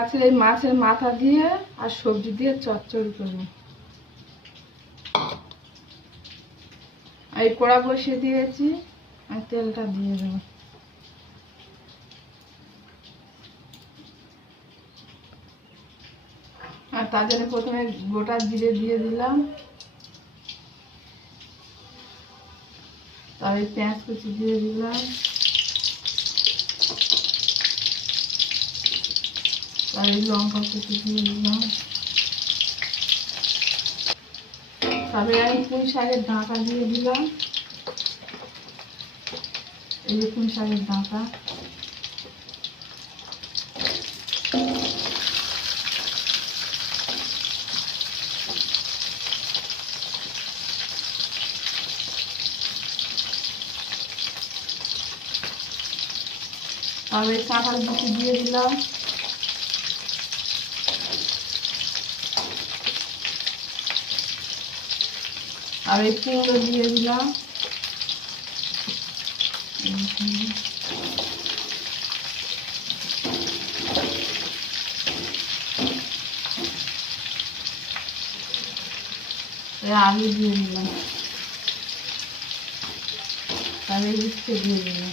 আছে এই মাছের মাথা দিয়ে আর সবজি দিয়ে চচ্চড়ি করব। এই কড়া বসিয়ে দিয়েছি, আর তেলটা দিয়ে দেবো। আর তার জন্য প্রথমে গোটা জিরে দিয়ে দিলাম। তারপরে পেঁয়াজ কুচি দিয়ে দিলাম। তারপরে লঙ্কা কুচি দিয়ে দিলাম তারপরে আমি পুঁই শাকের ডাঁটা দিয়ে দিলাম এই যে পুঁই শাকের ডাঁটা তারপরে কাঁঠাল কুচি দিয়ে দিলাম আর এই কুমড়ো দিয়ে দিলাম। আলু দিয়ে দিলাম। তাহলে উচ্ছে দিয়ে দিলাম।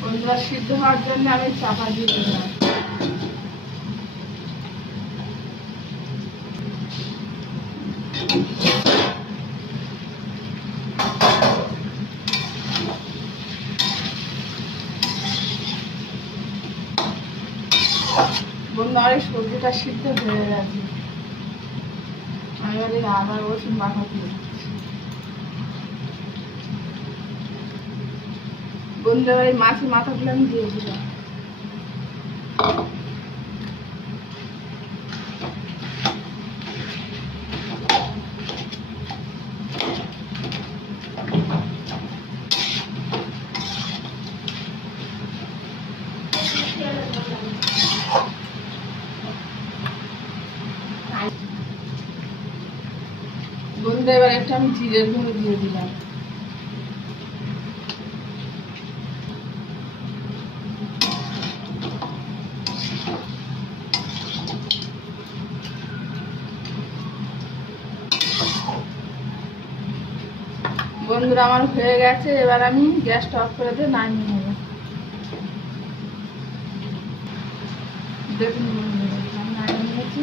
বন্ধুরা সিদ্ধ হওয়ার জন্য আমি চাপা দিয়ে দিলাম। বন্ধু আর, সবজিটা সিদ্ধ হয়ে গেছে। আমি আদা রসুন বাটা দিয়ে বন্ধুরা এই মাছের মাথাগুলো আমি দিয়ে বন্ধু এবার একটা আমি জিরের গুঁড়ো দিয়ে দিলাম। বন্ধুরা আমার হয়ে গেছে এবার আমি গ্যাসটা অফ করে দিয়ে নামিয়ে নেব। দেখুন বন্ধুরা, নামিয়ে নিয়েছি।